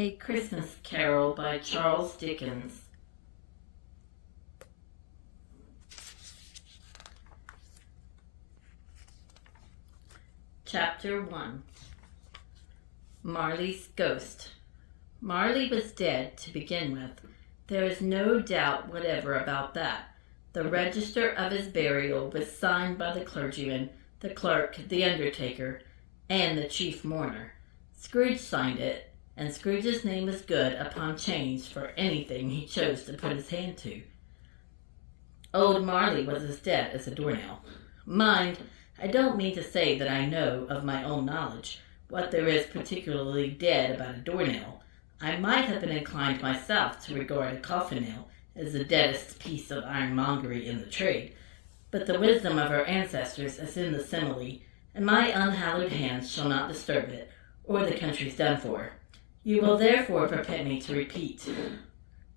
A Christmas Carol by Charles Dickens. Chapter 1. Marley's Ghost. Marley was dead to begin with. There is no doubt whatever about that. The register of his burial was signed by the clergyman, the clerk, the undertaker, and the chief mourner. Scrooge signed it, and Scrooge's name was good upon change for anything he chose to put his hand to. Old Marley was as dead as a doornail. Mind, I don't mean to say that I know, of my own knowledge, what there is particularly dead about a doornail. I might have been inclined myself to regard a coffin nail as the deadest piece of ironmongery in the trade, but the wisdom of our ancestors is in the simile, and my unhallowed hands shall not disturb it, or the country's done for. You will therefore permit me to repeat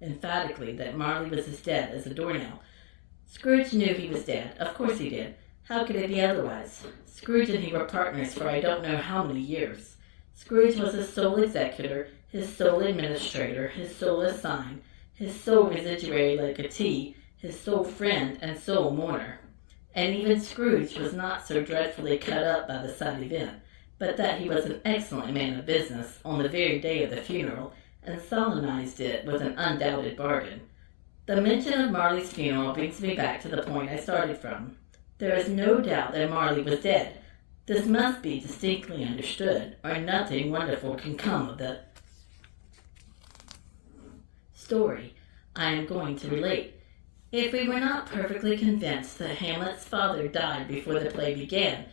emphatically that Marley was as dead as a doornail. Scrooge knew he was dead. Of course he did. How could it be otherwise? Scrooge and he were partners for I don't know how many years. Scrooge was his sole executor, his sole administrator, his sole assign, his sole residuary legatee, his sole friend and sole mourner. And even Scrooge was not so dreadfully cut up by the sad event, but that he was an excellent man of business on the very day of the funeral, and solemnized it with an undoubted bargain. The mention of Marley's funeral brings me back to the point I started from. There is no doubt that Marley was dead. This must be distinctly understood, or nothing wonderful can come of the story I am going to relate. If we were not perfectly convinced that Hamlet's father died before the play began,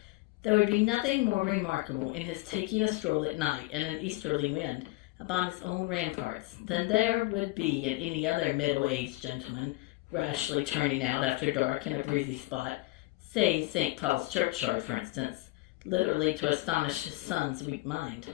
there would be nothing more remarkable in his taking a stroll at night in an easterly wind upon his own ramparts than there would be in any other middle-aged gentleman rashly turning out after dark in a breezy spot, say St. Paul's churchyard, for instance, literally to astonish his son's weak mind.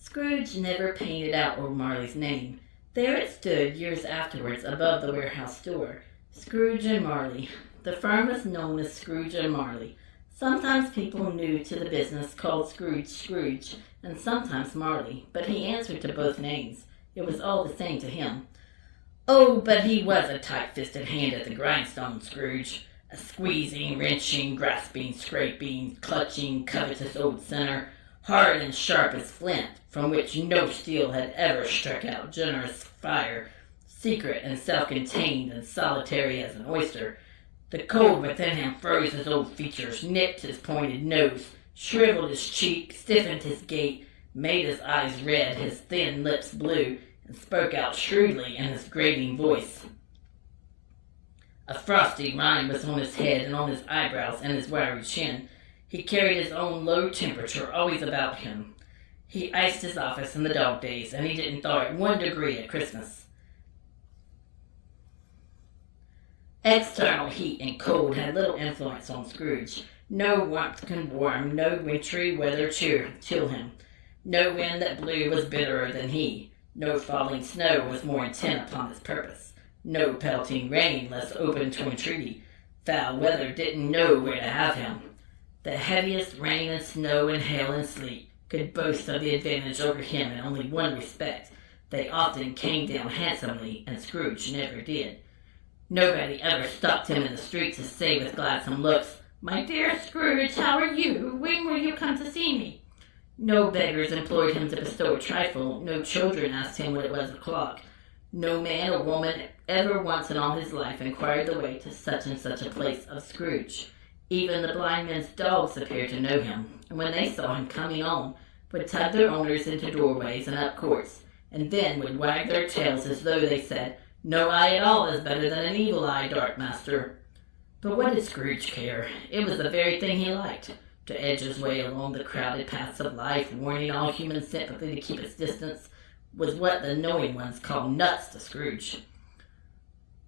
Scrooge never painted out old Marley's name. There it stood years afterwards above the warehouse door. Scrooge and Marley. The firm was known as Scrooge and Marley. Sometimes people new to the business called Scrooge, and sometimes Marley, but he answered to both names. It was all the same to him. Oh, but he was a tight-fisted hand at the grindstone, Scrooge. A squeezing, wrenching, grasping, scraping, clutching, covetous old sinner, hard and sharp as flint, from which no steel had ever struck out generous fire, secret and self-contained and solitary as an oyster. The cold within him froze his old features, nipped his pointed nose, shriveled his cheek, stiffened his gait, made his eyes red, his thin lips blue, and spoke out shrewdly in his grating voice. A frosty rime was on his head and on his eyebrows and his wiry chin. He carried his own low temperature always about him. He iced his office in the dog days, and he didn't thaw it 1 degree at Christmas. External heat and cold had little influence on Scrooge. No warmth could warm, no wintry weather chill him. No wind that blew was bitterer than he. No falling snow was more intent upon his purpose. No pelting rain less open to entreaty. Foul weather didn't know where to have him. The heaviest rain and snow and hail and sleet could boast of the advantage over him in only one respect. They often came down handsomely, and Scrooge never did. Nobody ever stopped him in the street to say with gladsome looks, "My dear Scrooge, how are you? When will you come to see me?" No beggars implored him to bestow a trifle. No children asked him what it was o'clock. No man or woman ever once in all his life inquired the way to such and such a place of Scrooge. Even the blind men's dogs appeared to know him, and when they saw him coming on, would tug their owners into doorways and up courts, and then would wag their tails as though they said, "No eye at all is better than an evil eye, dark master." But what did Scrooge care? It was the very thing he liked, to edge his way along the crowded paths of life, warning all human sympathy to keep its distance, was what the knowing ones call nuts to Scrooge.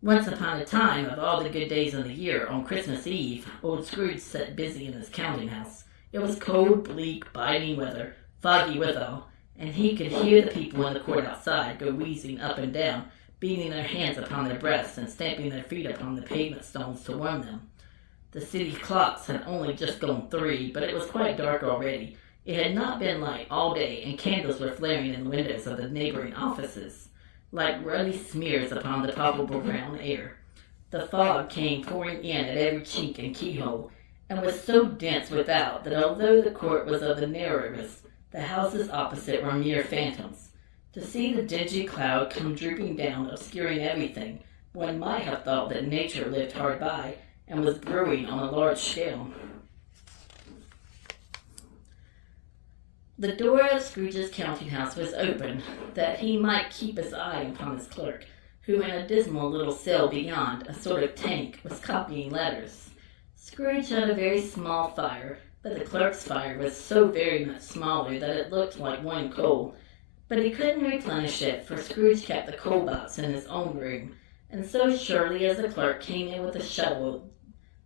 Once upon a time, of all the good days in the year, on Christmas Eve, old Scrooge sat busy in his counting-house. It was cold, bleak, biting weather, foggy withal, and he could hear the people in the court outside go wheezing up and down, beating their hands upon their breasts and stamping their feet upon the pavement stones to warm them. The city clocks had only just gone 3, but it was quite dark already. It had not been light all day, and candles were flaring in the windows of the neighboring offices, like ruddy smears upon the palpable brown air. The fog came pouring in at every chink and keyhole, and was so dense without that although the court was of the narrowest, the houses opposite were mere phantoms. To see the dingy cloud come drooping down, obscuring everything, one might have thought that nature lived hard by, and was brewing on a large scale. The door of Scrooge's counting-house was open, that he might keep his eye upon his clerk, who in a dismal little cell beyond, a sort of tank, was copying letters. Scrooge had a very small fire, but the clerk's fire was so very much smaller that it looked like one coal. But he couldn't replenish it, for Scrooge kept the coal box in his own room, and so surely as the clerk came in with a shovel,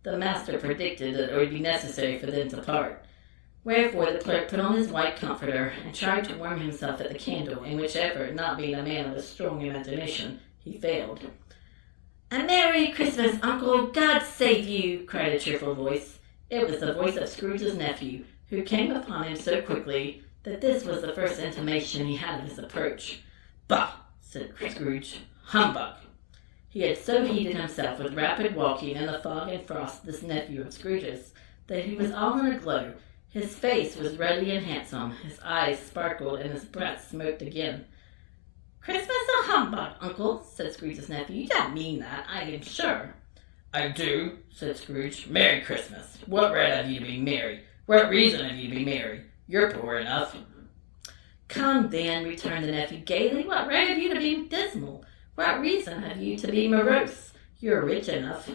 the master predicted that it would be necessary for them to part. Wherefore the clerk put on his white comforter, and tried to warm himself at the candle, in which effort, not being a man of a strong imagination, he failed. "A Merry Christmas, Uncle! God save you!" cried a cheerful voice. It was the voice of Scrooge's nephew, who came upon him so quickly that this was the first intimation he had of his approach. "Bah!" said Scrooge. "Humbug!" He had so heated himself with rapid walking and the fog and frost, this nephew of Scrooge's, that he was all in a glow. His face was ruddy and handsome, his eyes sparkled, and his breath smoked again. "Christmas a humbug, Uncle," said Scrooge's nephew. "You don't mean that, I am sure." "I do," said Scrooge. "Merry Christmas! What right have you to be merry? What reason have you to be merry? You're poor enough." "Come then," returned the nephew gaily, "what right have you to be dismal? What reason have you to be morose? You're rich enough."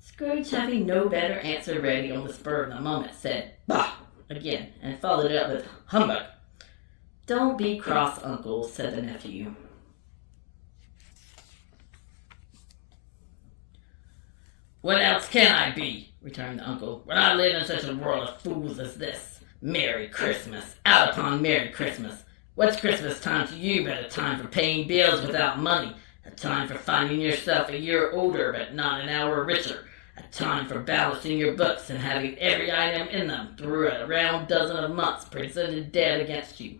Scrooge, having no better answer ready on the spur of the moment, said, "Bah!" again, and followed it up with, "Humbug!" "Don't be cross, Uncle," said the nephew. "What else can I be?" returned the uncle, "when I live in such a world of fools as this? Merry Christmas! Out upon Merry Christmas! What's Christmas time to you but a time for paying bills without money, a time for finding yourself a year older but not an hour richer, a time for balancing your books and having every item in them through a round dozen of months presented dead against you?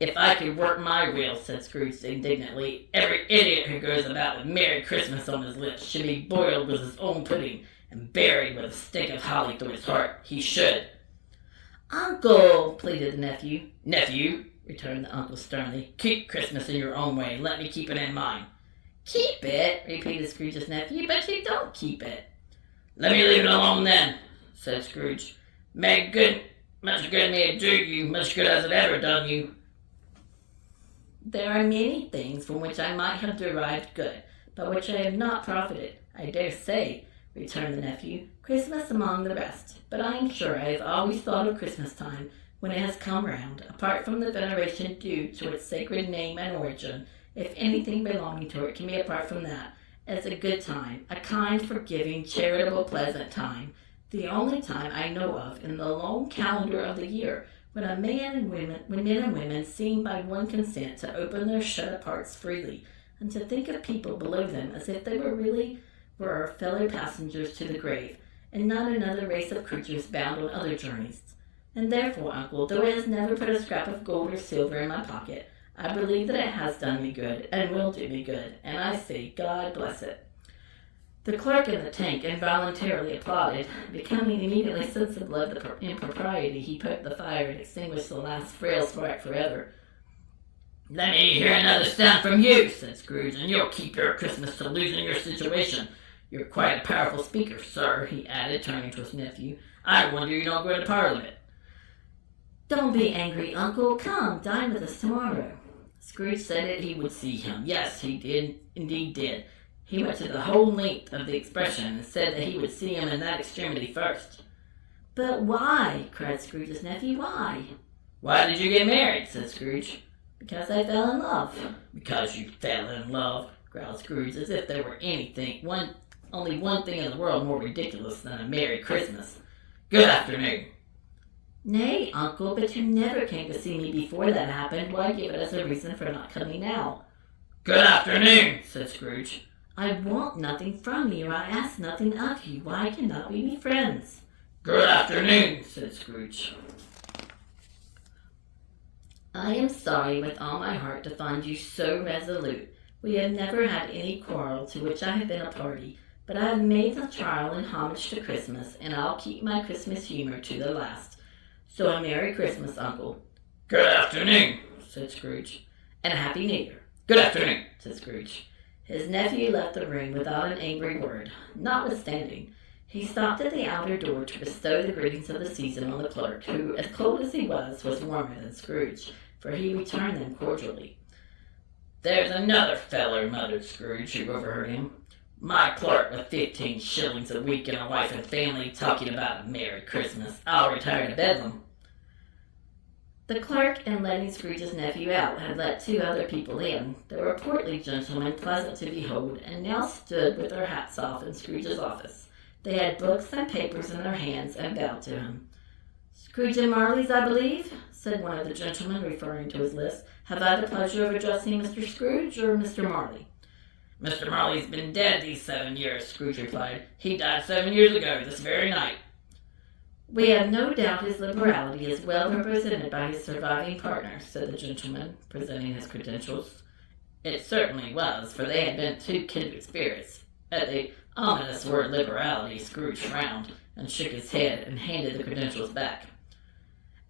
If I could work my will," said Scrooge indignantly, "every idiot who goes about with Merry Christmas on his lips should be boiled with his own pudding and buried with a stick of holly through his heart. He should." "Uncle!" pleaded the nephew. "Nephew!" returned the uncle sternly. "Keep Christmas in your own way, and let me keep it in mine." "Keep it?" repeated Scrooge's nephew. "But you don't keep it." "Let me leave it alone then," said Scrooge. Much good may it do you, much good has it ever done you." "There are many things from which I might have derived good, but which I have not profited, I dare say," returned the nephew, "Christmas among the rest. But I am sure I have always thought of Christmas time, when it has come round, apart from the veneration due to its sacred name and origin, if anything belonging to it can be apart from that, as a good time, a kind, forgiving, charitable, pleasant time, the only time I know of in the long calendar of the year, when men and women seem by one consent to open their shut-up hearts freely, and to think of people below them as if they were fellow passengers to the grave, and not another race of creatures bound on other journeys. And therefore, Uncle, though it has never put a scrap of gold or silver in my pocket, I believe that it has done me good, and will do me good, and I say, God bless it." The clerk in the tank involuntarily applauded. Becoming immediately sensible of the impropriety, he poked the fire and extinguished the last frail spark forever. "Let me hear another sound from you," said Scrooge, "and you'll keep your Christmas to losing your situation. You're quite a powerful speaker, sir," he added, turning to his nephew. "I wonder you don't go to Parliament." "Don't be angry, Uncle. Come, dine with us tomorrow." Scrooge said that he would see him. Yes, he did. He went to the whole length of the expression, and said that he would see him in that extremity first. "But why?" cried Scrooge's nephew. "Why?" "Why did you get married?" said Scrooge. "Because I fell in love." "Because you fell in love," growled Scrooge, as if there were only one thing in the world more ridiculous than a Merry Christmas. "Good afternoon." "Nay, Uncle, but you never came to see me before that happened. Why give it as a reason for not coming now?" "Good afternoon," said Scrooge. I want nothing from you. I ask nothing of you. Why cannot we be friends? Good afternoon, said Scrooge. I am sorry with all my heart to find you so resolute. We have never had any quarrel to which I have been a party, but I have made the trial in homage to Christmas, and I'll keep my Christmas humor to the last. So a Merry Christmas, Uncle. Good afternoon, said Scrooge. And a Happy New Year. Good afternoon, said Scrooge. His nephew left the room without an angry word. Notwithstanding, he stopped at the outer door to bestow the greetings of the season on the clerk, who, as cold as he was warmer than Scrooge, for he returned them cordially. There's another feller, muttered Scrooge, who overheard him. My clerk with 15 shillings a week and a wife and family talking about a Merry Christmas. I'll retire to Bedlam. The clerk, in letting Scrooge's nephew out, had let two other people in. They were portly gentlemen, pleasant to behold, and now stood with their hats off in Scrooge's office. They had books and papers in their hands and bowed to him. Scrooge and Marley's, I believe, said one of the gentlemen, referring to his list. Have I the pleasure of addressing Mr. Scrooge or Mr. Marley? Mr. Marley's been dead these 7 years, Scrooge replied. He died 7 years ago, this very night. We have no doubt his liberality is well represented by his surviving partner, said the gentleman, presenting his credentials. It certainly was, for they had been two kindred spirits. At the ominous word liberality, Scrooge frowned and shook his head and handed the credentials back.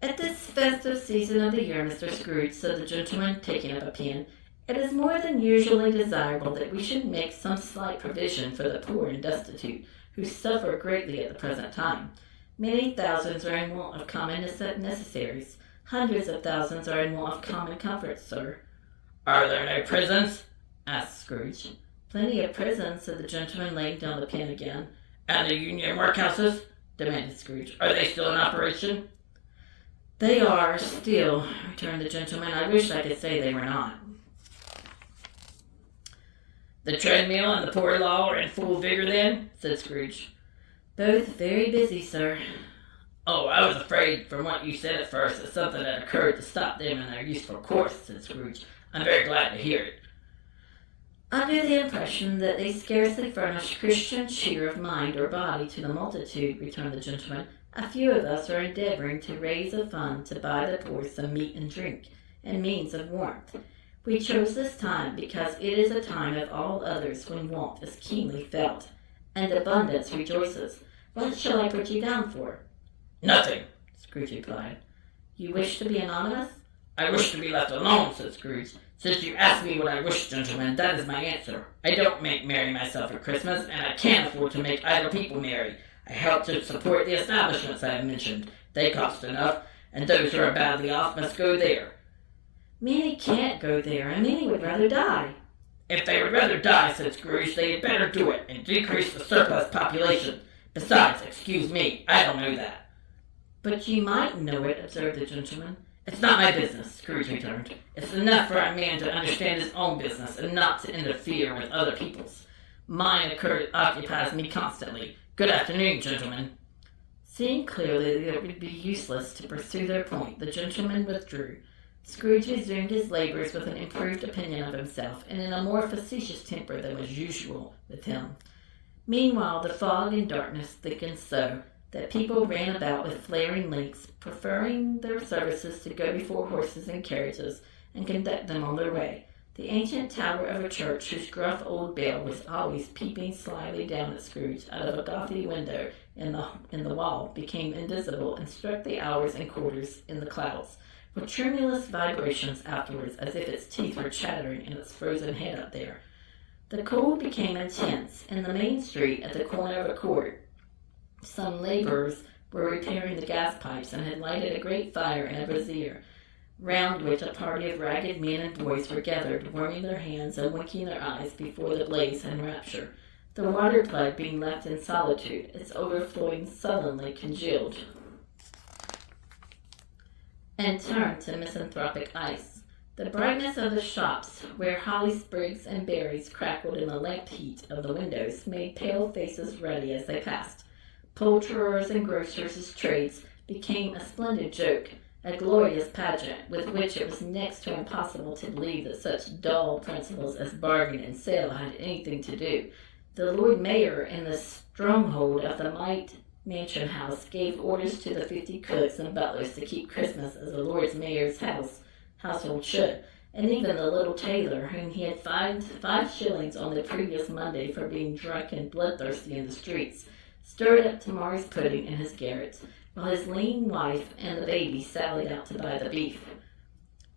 At this festive season of the year, Mr. Scrooge, said the gentleman, taking up a pen, it is more than usually desirable that we should make some slight provision for the poor and destitute, who suffer greatly at the present time. Many thousands are in want of common necessaries. Hundreds of thousands are in want of common comforts, sir. Are there no prisons? asked Scrooge. Plenty of prisons, said the gentleman, laying down the pen again. And the Union workhouses? demanded Scrooge. Are they still in operation? They are, still, returned the gentleman. I wish I could say they were not. The treadmill and the poor law are in full vigor then? said Scrooge. Both very busy, sir. Oh, I was afraid from what you said at first that something had occurred to stop them in their useful course, said Scrooge. I'm very glad to hear it. Under the impression that they scarcely furnish Christian cheer of mind or body to the multitude, returned the gentleman, a few of us are endeavoring to raise a fund to buy the poor some meat and drink, and means of warmth. We chose this time because it is a time of all others when want is keenly felt, and abundance rejoices. What shall I put you down for? Nothing, Scrooge replied. You wish to be anonymous? I wish to be left alone, said Scrooge. Since you ask me what I wish, gentlemen, that is my answer. I don't make merry myself at Christmas, and I can't afford to make idle people merry. I help to support the establishments I have mentioned. They cost enough, and those who are badly off must go there. Many can't go there, and many would rather die. If they would rather die, said Scrooge, they had better do it and decrease the surplus population. Besides, excuse me, I don't know that. But you might know it, observed the gentleman. It's not my business, Scrooge returned. It's enough for a man to understand his own business and not to interfere with other people's. Mine occupies me constantly. Good afternoon, gentlemen. Seeing clearly that it would be useless to pursue their point, the gentleman withdrew. Scrooge resumed his labors with an improved opinion of himself, and in a more facetious temper than was usual with him. Meanwhile, the fog and darkness thickened so that people ran about with flaring lamps, preferring their services to go before horses and carriages and conduct them on their way. The ancient tower of a church, whose gruff old bell was always peeping slyly down at Scrooge out of a gothy window in the wall, became invisible and struck the hours and quarters in the clouds, with tremulous vibrations afterwards, as if its teeth were chattering in its frozen head up there. The cold became intense. In the main street, at the corner of a court, some laborers were repairing the gas pipes and had lighted a great fire in a brazier, round which a party of ragged men and boys were gathered, warming their hands and winking their eyes before the blaze in rapture. The water plug being left in solitude, its overflowing sullenly congealed and turned to misanthropic ice. The brightness of the shops, where holly sprigs and berries crackled in the lamp heat of the windows, made pale faces ruddy as they passed. Poulterers' and grocers' trades became a splendid joke. a glorious pageant with which it was next to impossible to believe that such dull principles as bargain and sale had anything to do. The Lord Mayor, in the stronghold of the Might Mansion House, gave orders to the 50 cooks and butlers to keep Christmas as a Lord Mayor's household should, and even the little tailor, whom he had fined 5 shillings on the previous Monday for being drunk and bloodthirsty in the streets, stirred up tomorrow's pudding in his garret, while his lean wife and the baby sallied out to buy the beef.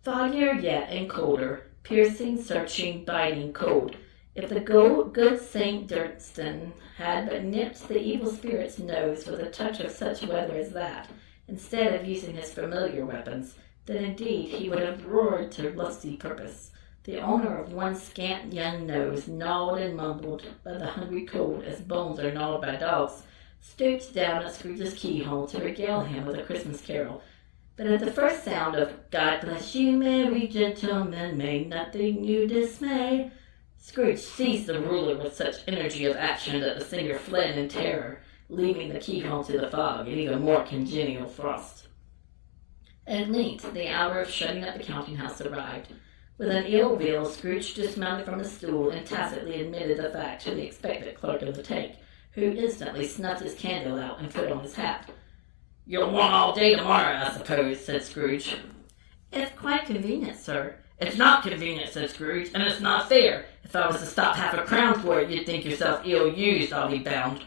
Foggier yet and colder, piercing, searching, biting cold. If the good St. Dunstan had but nipped the evil spirit's nose with a touch of such weather as that, instead of using his familiar weapons, then indeed he would have roared to lusty purpose. The owner of one scant young nose, gnawed and mumbled by the hungry cold as bones are gnawed by dogs, stooped down at Scrooge's keyhole to regale him with a Christmas carol. But at the first sound of "God bless you, merry gentlemen, may nothing you dismay," Scrooge seized the ruler with such energy of action that the singer fled in terror, leaving the keyhole to the fog and even more congenial frost. At length the hour of shutting up the counting-house arrived. With an ill will, Scrooge dismounted from his stool and tacitly admitted the fact to the expectant clerk of the tank, who instantly snuffed his candle out and put on his hat. "You'll want all day tomorrow, I suppose," said Scrooge. "It's quite convenient, sir." "It's not convenient," said Scrooge, "and it's not fair. If I was to stop half a crown for it, you'd think yourself ill-used, I'll be bound."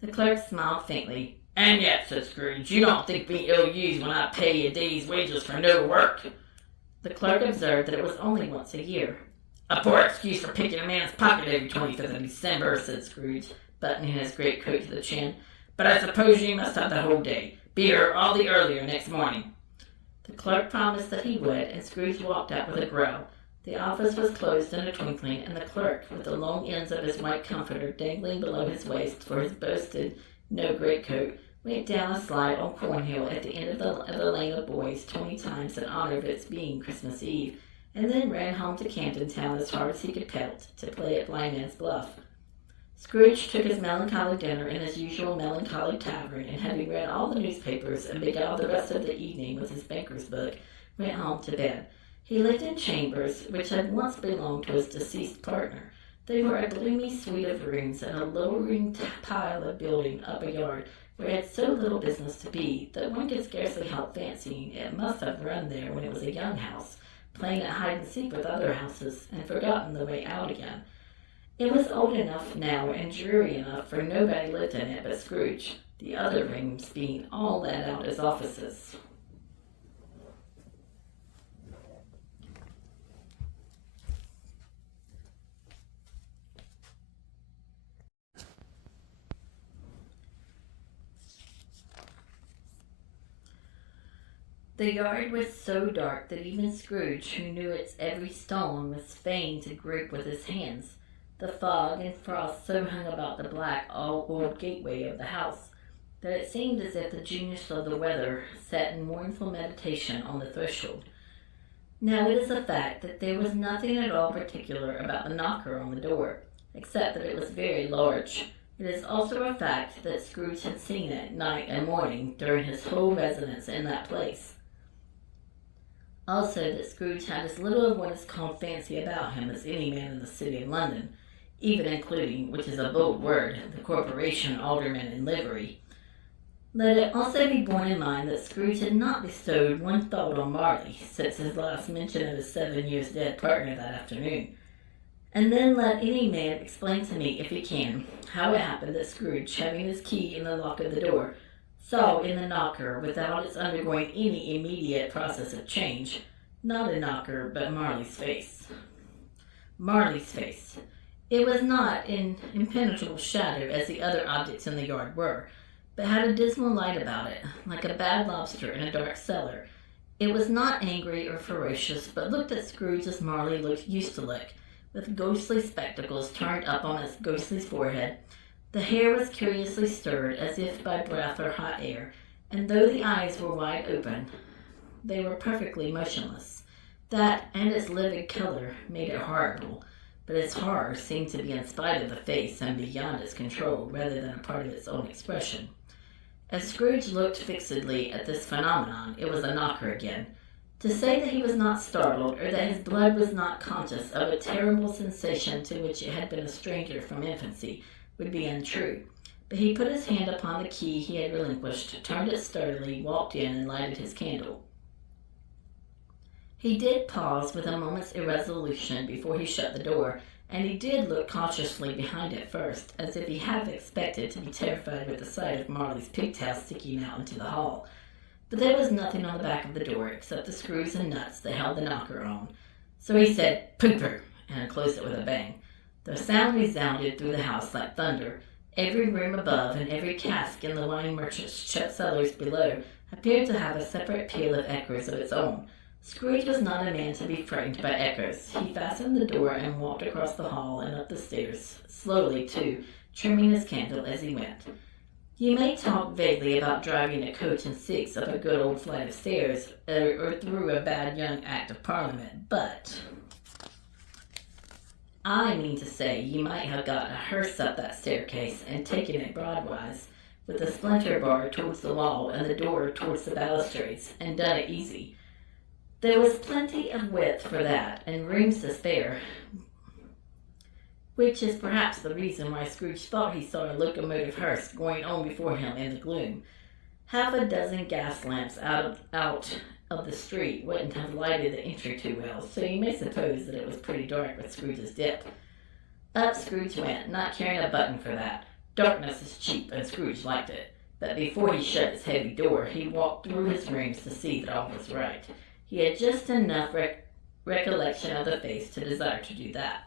The clerk smiled faintly. "And yet," said Scrooge, "you don't think me ill-used when I pay you a day's wages for no work." The clerk observed that it was only once a year. "A poor excuse for picking a man's pocket every 25th of December," said Scrooge, buttoning his greatcoat to the chin. "But I suppose you must have the whole day. Be here all the earlier next morning." The clerk promised that he would, and Scrooge walked out with a growl. The office was closed in a twinkling, and the clerk, with the long ends of his white comforter dangling below his waist for his boasted no greatcoat, went down a slide on Cornhill at the end of the Lane of Boys 20 times in honor of its being Christmas Eve, and then ran home to Camden Town as hard as he could pelt to play at Blindman's Bluff. Scrooge took his melancholy dinner in his usual melancholy tavern, and having read all the newspapers and beguiled the rest of the evening with his banker's book, went home to bed. He lived in chambers which had once belonged to his deceased partner. They were a gloomy suite of rooms in a lowering pile of building up a yard where it had so little business to be that one could scarcely help fancying it must have run there when it was a young house, playing at hide-and-seek with other houses, and forgotten the way out again. It was old enough now and dreary enough, for nobody lived in it but Scrooge, the other rooms being all let out as offices. The yard was so dark that even Scrooge, who knew its every stone, was fain to grope with his hands. The fog and frost so hung about the black, all-gold gateway of the house that it seemed as if the genius of the weather sat in mournful meditation on the threshold. Now it is a fact that there was nothing at all particular about the knocker on the door, except that it was very large. It is also a fact that Scrooge had seen it night and morning during his whole residence in that place. Also that Scrooge had as little of what is called fancy about him as any man in the city of London, even including, which is a bold word, the corporation alderman in livery. Let it also be borne in mind that Scrooge had not bestowed one thought on Marley since his last mention of his 7 years dead partner that afternoon. And then let any man explain to me, if he can, how it happened that Scrooge, having his key in the lock of the door, saw in the knocker, without its undergoing any immediate process of change, not a knocker, but Marley's face. Marley's face. It was not in impenetrable shadow as the other objects in the yard were, but had a dismal light about it, like a bad lobster in a dark cellar. It was not angry or ferocious, but looked at Scrooge as Marley used to look, with ghostly spectacles turned up on its ghostly forehead. The hair was curiously stirred, as if by breath or hot air, and though the eyes were wide open, they were perfectly motionless. That, and its livid color, made it horrible, but its horror seemed to be in spite of the face and beyond its control, rather than a part of its own expression. As Scrooge looked fixedly at this phenomenon, it was a knocker again. To say that he was not startled, or that his blood was not conscious of a terrible sensation to which it had been a stranger from infancy, would be untrue. But he put his hand upon the key he had relinquished, turned it sturdily, walked in, and lighted his candle. He did pause with a moment's irresolution before he shut the door, and he did look cautiously behind it first, as if he half expected to be terrified with the sight of Marley's pigtail sticking out into the hall. But there was nothing on the back of the door except the screws and nuts that held the knocker on. So he said, "Pooper," and closed it with a bang. The sound resounded through the house like thunder. Every room above and every cask in the wine merchant's cellars below appeared to have a separate peal of echoes of its own. Scrooge was not a man to be frightened by echoes. He fastened the door and walked across the hall and up the stairs, slowly, too, trimming his candle as he went. You may talk vaguely about driving a coach and six up a good old flight of stairs, or through a bad young Act of Parliament, but I mean to say you might have got a hearse up that staircase and taken it broadwise, with the splinter bar towards the wall and the door towards the balustrades, and done it easy. There was plenty of width for that, and rooms to spare, which is perhaps the reason why Scrooge thought he saw a locomotive hearse going on before him in the gloom. Half a dozen gas lamps out of the street wouldn't have lighted the entry too well, so you may suppose that it was pretty dark with Scrooge's dip. Up Scrooge went, not caring a button for that. Darkness is cheap, and Scrooge liked it. But before he shut his heavy door, he walked through his rooms to see that all was right. He had just enough recollection of the face to desire to do that.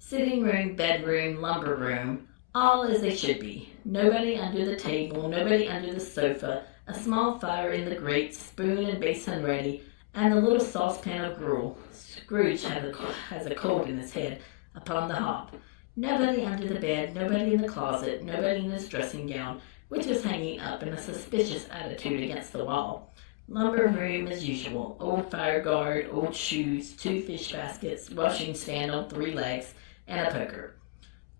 Sitting room, bedroom, lumber room, all as they should be. Nobody under the table, nobody under the sofa, a small fire in the grate, spoon and basin ready, and a little saucepan of gruel. Scrooge has a cold in his head upon the hob. Nobody under the bed, nobody in the closet, nobody in his dressing gown, which was hanging up in a suspicious attitude against the wall. Lumber room as usual, old fire guard, old shoes, 2 fish baskets, washing stand on 3 legs, and a poker.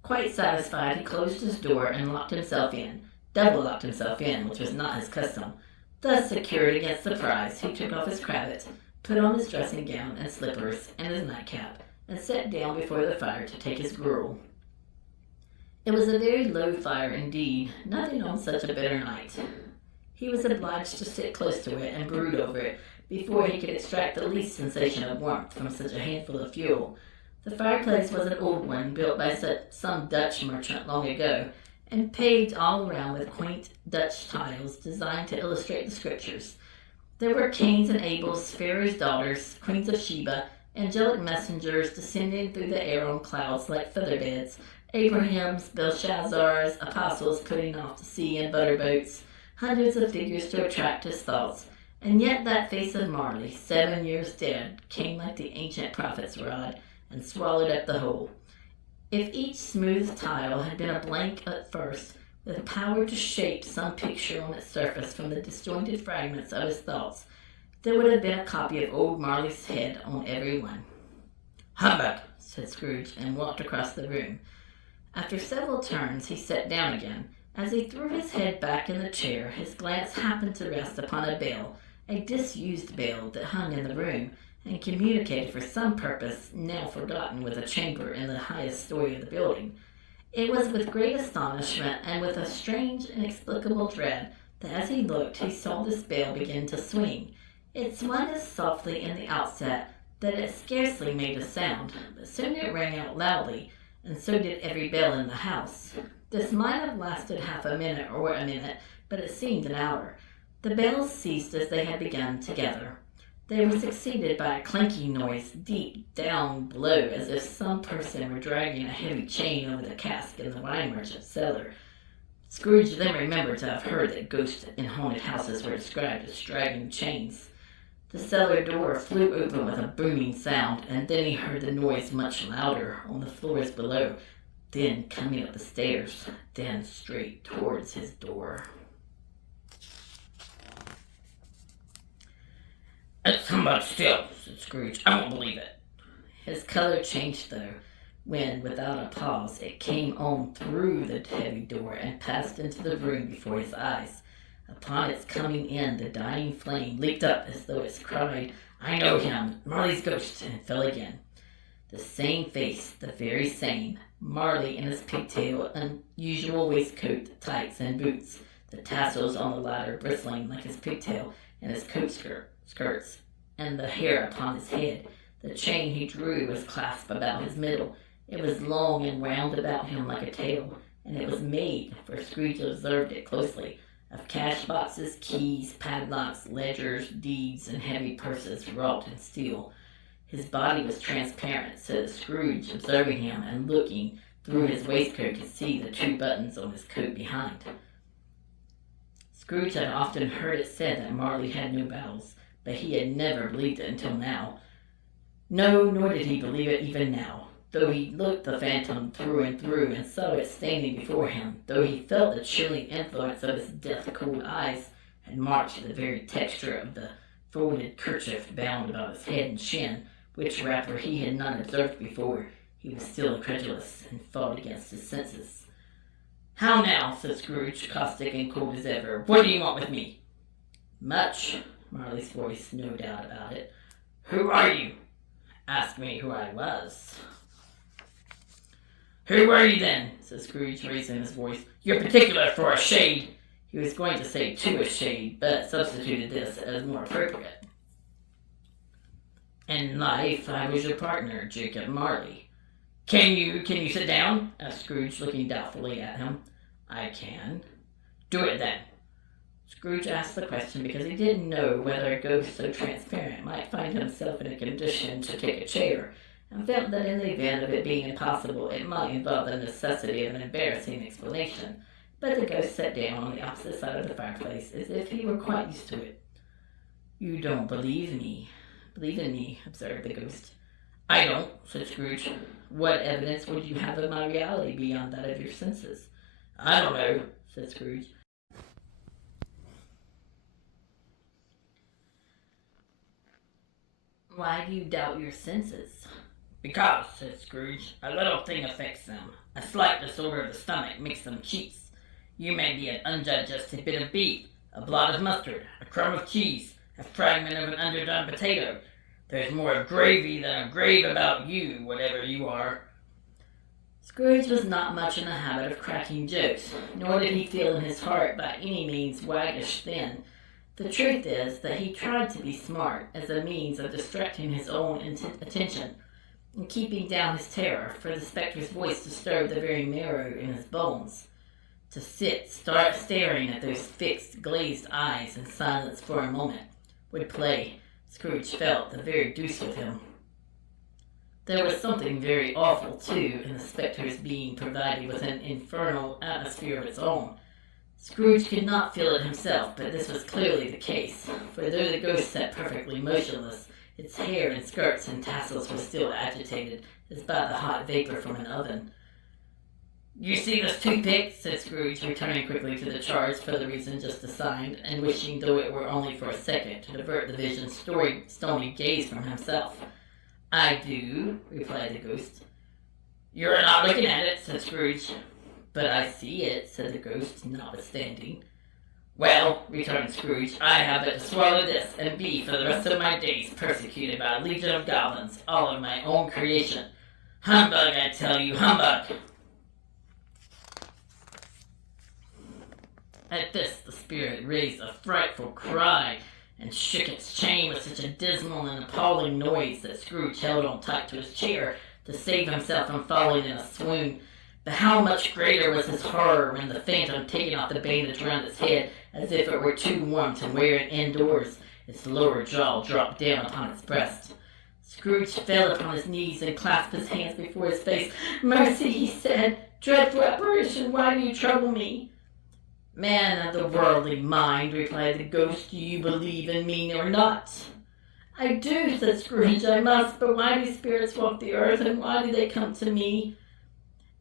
Quite satisfied, he closed his door and locked himself in. Double locked himself in, which was not his custom. Thus secured against surprise, he took off his cravat, put on his dressing gown and slippers and his nightcap, and sat down before the fire to take his gruel. It was a very low fire indeed, nothing on such a bitter night. He was obliged to sit close to it and brood over it before he could extract the least sensation of warmth from such a handful of fuel. The fireplace was an old one, built by some Dutch merchant long ago, and paved all around with quaint Dutch tiles designed to illustrate the scriptures. There were Cains and Abels, Pharaoh's daughters, queens of Sheba, angelic messengers descending through the air on clouds like feather beds, Abraham's, Belshazzar's, apostles putting off to sea in butter boats, hundreds of figures to attract his thoughts, and yet that face of Marley, 7 years dead, came like the ancient prophet's rod, and swallowed up the whole. If each smooth tile had been a blank at first, with power to shape some picture on its surface from the disjointed fragments of his thoughts, there would have been a copy of old Marley's head on every one. "Humbug," said Scrooge, and walked across the room. After several turns, he sat down again. As he threw his head back in the chair, his glance happened to rest upon a bell, a disused bell that hung in the room, and communicated for some purpose now forgotten with a chamber in the highest story of the building. It was with great astonishment and with a strange, inexplicable dread that as he looked he saw this bell begin to swing. It swung as softly in the outset that it scarcely made a sound, but soon it rang out loudly, and so did every bell in the house. This might have lasted half a minute or a minute, but it seemed an hour. The bells ceased as they had begun together. They were succeeded by a clanking noise deep down below, as if some person were dragging a heavy chain over the cask in the wine merchant's cellar. Scrooge then remembered to have heard that ghosts in haunted houses were described as dragging chains. The cellar door flew open with a booming sound, and then he heard the noise much louder on the floors below, then coming up the stairs, then straight towards his door. "It's humbug still," said Scrooge. "I won't believe it." His color changed, though. when, without a pause, it came on through the heavy door and passed into the room before his eyes. Upon its coming in, the dying flame leaped up as though it cried, "I know him, Marley's ghost," and fell again. The same face, the very same. Marley in his pigtail, unusual waistcoat, tights, and boots, the tassels on the latter bristling like his pigtail and his coat skirts, and the hair upon his head. The chain he drew was clasped about his middle. It was long and wound about him like a tail, and it was made, for Scrooge observed it closely, of cash boxes, keys, padlocks, ledgers, deeds, and heavy purses wrought in steel. His body was transparent, so that Scrooge, observing him and looking through his waistcoat, could see the two buttons on his coat behind. Scrooge had often heard it said that Marley had no bowels, but he had never believed it until now. No, nor did he believe it even now, though he looked the phantom through and through and saw it standing before him, though he felt the chilling influence of its death-cold eyes had marked the very texture of the folded kerchief bound about his head and shin, which wrapper he had not observed before. He was still incredulous, and fought against his senses. "How now?" said Scrooge, caustic and cold as ever. "What do you want with me?" "Much," Marley's voice, no doubt about it. "Who are you?" "Ask me who I was." "Who were you then?" said Scrooge, raising his voice. "You're particular for a shade." He was going to say "to a shade," but substituted this as more appropriate. "In life, I was your partner, Jacob Marley." Can you sit down?" asked Scrooge, looking doubtfully at him. "I can." "Do it then." Scrooge asked the question because he didn't know whether a ghost so transparent might find himself in a condition to take a chair, and felt that in the event of it being impossible, it might involve the necessity of an embarrassing explanation. But the ghost sat down on the opposite side of the fireplace, as if he were quite used to it. "You don't believe me?" "Believe in me," observed the ghost. "I don't," said Scrooge. "What evidence would you have of my reality beyond that of your senses?" "I don't know," said Scrooge. "Why do you doubt your senses?" "Because," said Scrooge, "a little thing affects them. A slight disorder of the stomach makes them cheats. You may be an undigested bit of beef, a blot of mustard, a crumb of cheese, a fragment of an underdone potato. There's more of gravy than of grave about you, whatever you are." Scrooge was not much in the habit of cracking jokes, nor did he feel in his heart by any means waggish then. The truth is that he tried to be smart as a means of distracting his own attention and keeping down his terror, for the spectre's voice disturbed the very marrow in his bones. To sit staring at those fixed, glazed eyes in silence for a moment would play, Scrooge felt, the very deuce with him. There was something very awful, too, in the spectre's being provided with an infernal atmosphere of its own. Scrooge could not feel it himself, but this was clearly the case, for though the ghost sat perfectly motionless, its hair and skirts and tassels were still agitated, as by the hot vapor from an oven. "You see this toothpick?" said Scrooge, returning quickly to the charge for the reason just assigned, and wishing, though it were only for a second, to divert the vision's stony gaze from himself. "I do," replied the ghost. "You're not looking at it," said Scrooge. "But I see it," said the ghost, notwithstanding. "Well," returned Scrooge, "I have but to swallow this, and be for the rest of my days persecuted by a legion of goblins, all of my own creation. Humbug, I tell you, humbug!" At this the spirit raised a frightful cry, and shook its chain with such a dismal and appalling noise that Scrooge held on tight to his chair to save himself from falling in a swoon. But how much greater was his horror when the phantom, taking off the bandage round its head as if it were too warm to wear it indoors, its lower jaw dropped down upon its breast. Scrooge fell upon his knees and clasped his hands before his face. "Mercy," he said. "Dreadful apparition, why do you trouble me?" "Man of the worldly mind," replied the ghost, "do you believe in me or not?" "I do," said Scrooge. "I must, but why do spirits walk the earth, and why do they come to me?"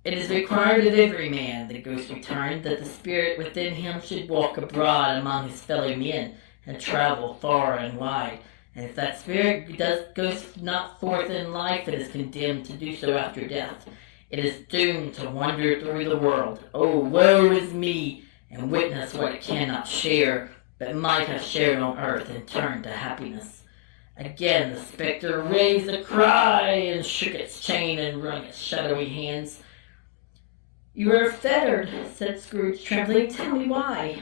"It is required of every man," the ghost returned, "that the spirit within him should walk abroad among his fellow men, and travel far and wide. and if that spirit goes not forth in life, it is condemned to do so after death. It is doomed to wander through the world. Oh, woe is me, and witness what it cannot share, but might have shared on earth and turned to happiness. Again the spectre raised a cry and shook its chain and wrung its shadowy hands. "You are fettered," said Scrooge, trembling. "Tell me why."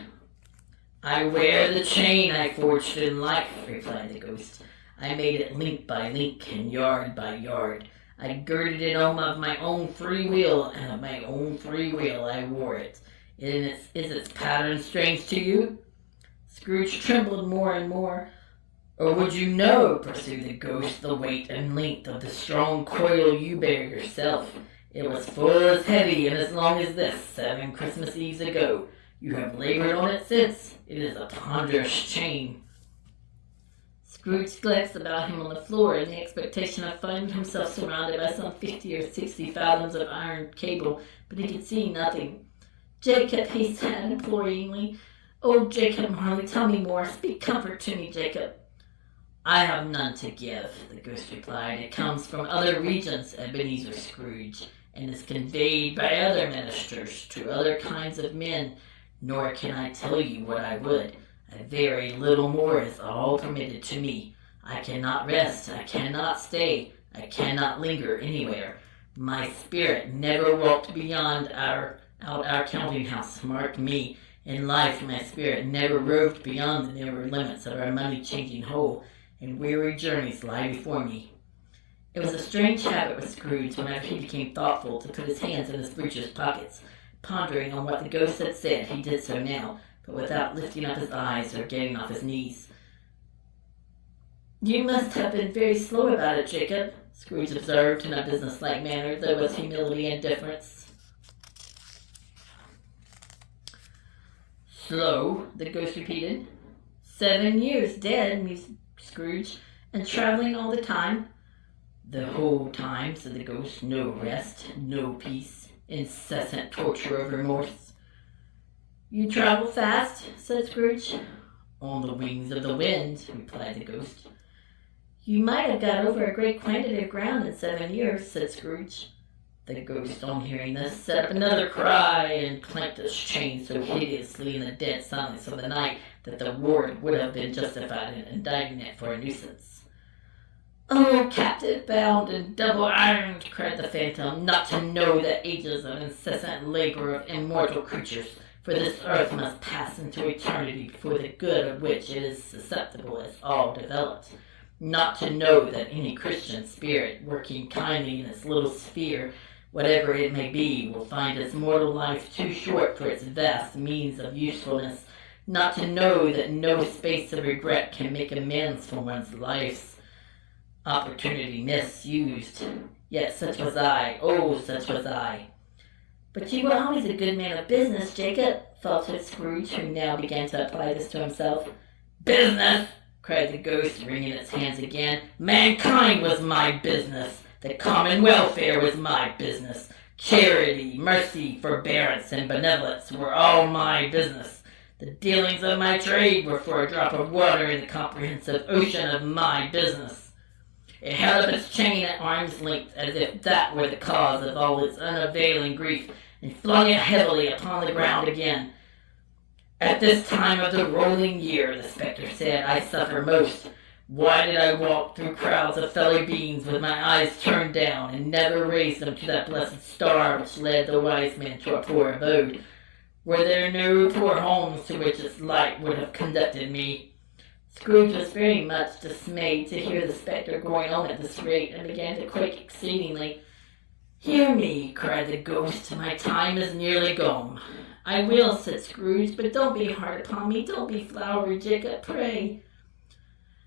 "I wear the chain I forged in life," replied the ghost. "I made it link by link and yard by yard. I girded it on of my own free will, and of my own free will I wore it. Is its pattern strange to you?" Scrooge trembled more and more. "Or would you know," pursued the ghost, "the weight and length of the strong coil you bear yourself? It was full as heavy and as long as this 7 Christmas Eves ago. You have labored on it since. It is a ponderous chain." Scrooge glanced about him on the floor in the expectation of finding himself surrounded by some 50 or 60 fathoms of iron cable, but he could see nothing. "Jacob," he said imploringly. "Oh, Jacob Marley, tell me more. Speak comfort to me, Jacob." "I have none to give," the ghost replied. "It comes from other regions, Ebenezer Scrooge, and is conveyed by other ministers to other kinds of men. Nor can I tell you what I would. A very little more is all permitted to me. I cannot rest, I cannot stay, I cannot linger anywhere. My spirit never walked beyond our counting house. Mark me, in life my spirit never roved beyond the narrow limits of our money-changing hole, and weary journeys lie before me." It was a strange habit with Scrooge, whenever he became thoughtful, to put his hands in his breeches pockets. Pondering on what the ghost had said, he did so now, but without lifting up his eyes or getting off his knees. "You must have been very slow about it, Jacob," Scrooge observed in a businesslike manner, though with humility and deference. "Slow?" the ghost repeated. 7 years dead," mused Scrooge, "and traveling all the time." "The whole time," said the ghost. "No rest, no peace, incessant torture of remorse." "You travel fast?" said Scrooge. "On the wings of the wind," replied the ghost. "You might have got over a great quantity of ground in 7 years," said Scrooge. The ghost, on hearing this, set up another cry and clanked its chain so hideously in the dead silence of the night that the ward would have been justified in indicting it for a nuisance. "Oh, captive bound and double ironed," cried the phantom, "not to know the ages of incessant labor of immortal creatures, for this earth must pass into eternity before the good of which it is susceptible is all developed. Not to know that any Christian spirit, working kindly in its little sphere, whatever it may be, will find its mortal life too short for its vast means of usefulness. Not to know that no space of regret can make amends for one's life's opportunity misused. Yet such was I, oh, such was I." "But you were always a good man of business, Jacob," faltered Scrooge, who now began to apply this to himself. "Business!" cried the ghost, wringing its hands again. "Mankind was my business. The common welfare was my business. Charity, mercy, forbearance, and benevolence were all my business. The dealings of my trade were for a drop of water in the comprehensive ocean of my business. It held up its chain at arm's length, as if that were the cause of all its unavailing grief, and flung it heavily upon the ground again. At this time of the rolling year, the spectre said, I suffer most. Why did I walk through crowds of fellow beings with my eyes turned down, and never raise them to that blessed star which led the wise men to a poor abode? Were there no poor homes to which its light would have conducted me?" Scrooge was very much dismayed to hear the spectre going on at this rate, and began to quake exceedingly. "Hear me," cried the ghost, "my time is nearly gone." "I will," said Scrooge, "but don't be hard upon me. Don't be flowery, Jacob, pray."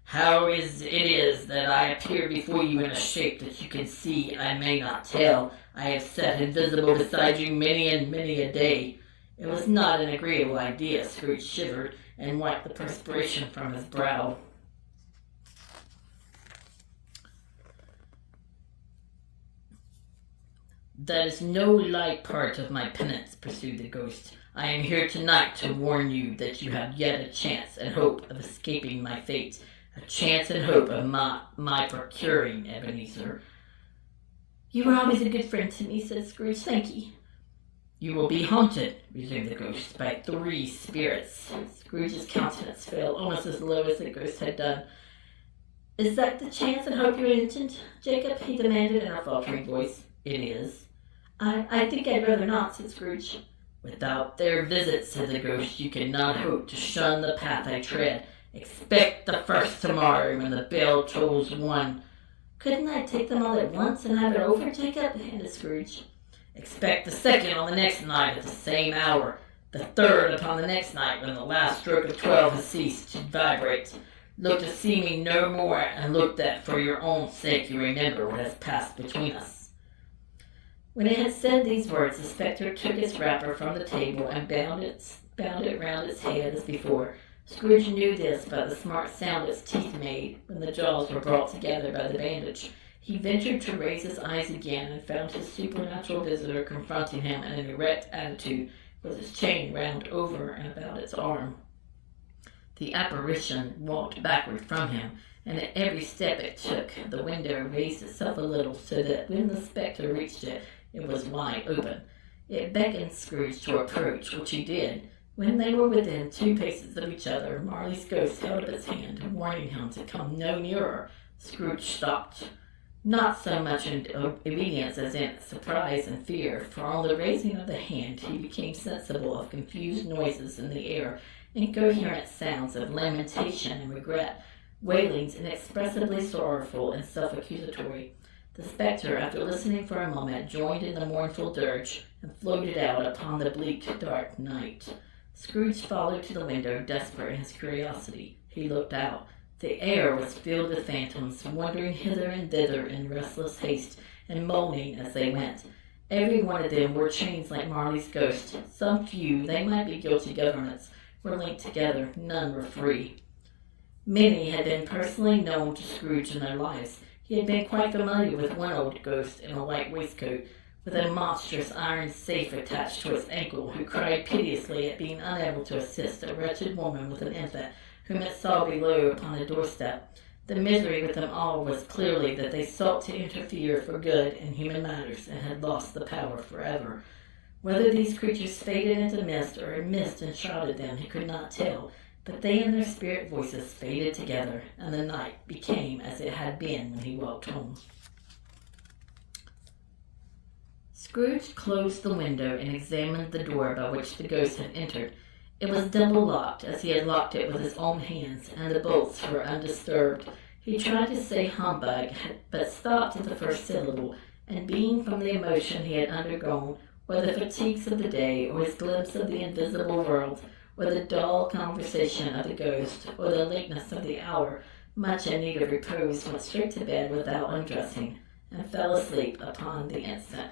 "How it is that I appear before you in a shape that you can see, I may not tell. I have sat invisible beside you many and many a day." It was not an agreeable idea. Scrooge shivered, and wiped the perspiration from his brow. "That is no light part of my penance," pursued the ghost. "I am here tonight to warn you that you have yet a chance and hope of escaping my fate. a chance and hope of my procuring, Ebenezer. You were always a good friend to me, said Scrooge. Thank you. You will be haunted, resumed the ghost, by 3 spirits. Scrooge's countenance fell almost as low as the ghost had done. Is that the chance and hope you mentioned, Jacob? He demanded in a faltering voice. It is. I think I'd rather not, said Scrooge. Without their visits, said the ghost, you cannot hope to shun the path I tread. Expect the first tomorrow when the bell tolls 1. Couldn't I take them all at once and have it over, Jacob? Handed Scrooge. Expect the second on the next night at the same hour. The third upon the next night when the last stroke of 12 has ceased to vibrate. Look to see me no more, and look that for your own sake you remember what has passed between us. When it had said these words, the spectre took its wrapper from the table and bound it round its head as before. Scrooge knew this by the smart sound its teeth made when the jaws were brought together by the bandage. He ventured to raise his eyes again and found his supernatural visitor confronting him in an erect attitude with his chain wound over and about its arm. The apparition walked backward from him, and at every step it took, the window raised itself a little so that when the spectre reached it, it was wide open. It beckoned Scrooge to approach, which he did. When they were within 2 paces of each other, Marley's ghost held up its hand, warning him to come no nearer. Scrooge stopped. Not so much in obedience as in surprise and fear, for on the raising of the hand he became sensible of confused noises in the air, incoherent sounds of lamentation and regret, wailings inexpressibly sorrowful and self-accusatory. The spectre, after listening for a moment, joined in the mournful dirge, and floated out upon the bleak, dark night. Scrooge followed to the window, desperate in his curiosity. He looked out. The air was filled with phantoms, wandering hither and thither in restless haste, and moaning as they went. Every one of them wore chains like Marley's ghost. Some few, they might be guilty governments, were linked together. None were free. Many had been personally known to Scrooge in their lives. He had been quite familiar with one old ghost in a white waistcoat, with a monstrous iron safe attached to its ankle, who cried piteously at being unable to assist a wretched woman with an infant, whom it saw below upon the doorstep. The misery with them all was clearly that they sought to interfere for good in human matters, and had lost the power forever. Whether these creatures faded into mist, or a mist enshrouded them, he could not tell, but they and their spirit voices faded together, and the night became as it had been when he walked home. Scrooge closed the window and examined the door by which the ghost had entered. It was double locked, as he had locked it with his own hands, and the bolts were undisturbed. He tried to say humbug, but stopped at the first syllable, and being from the emotion he had undergone, or the fatigues of the day, or his glimpse of the invisible world, or the dull conversation of the ghost, or the lateness of the hour, much in need of repose, went straight to bed without undressing, and fell asleep upon the instant.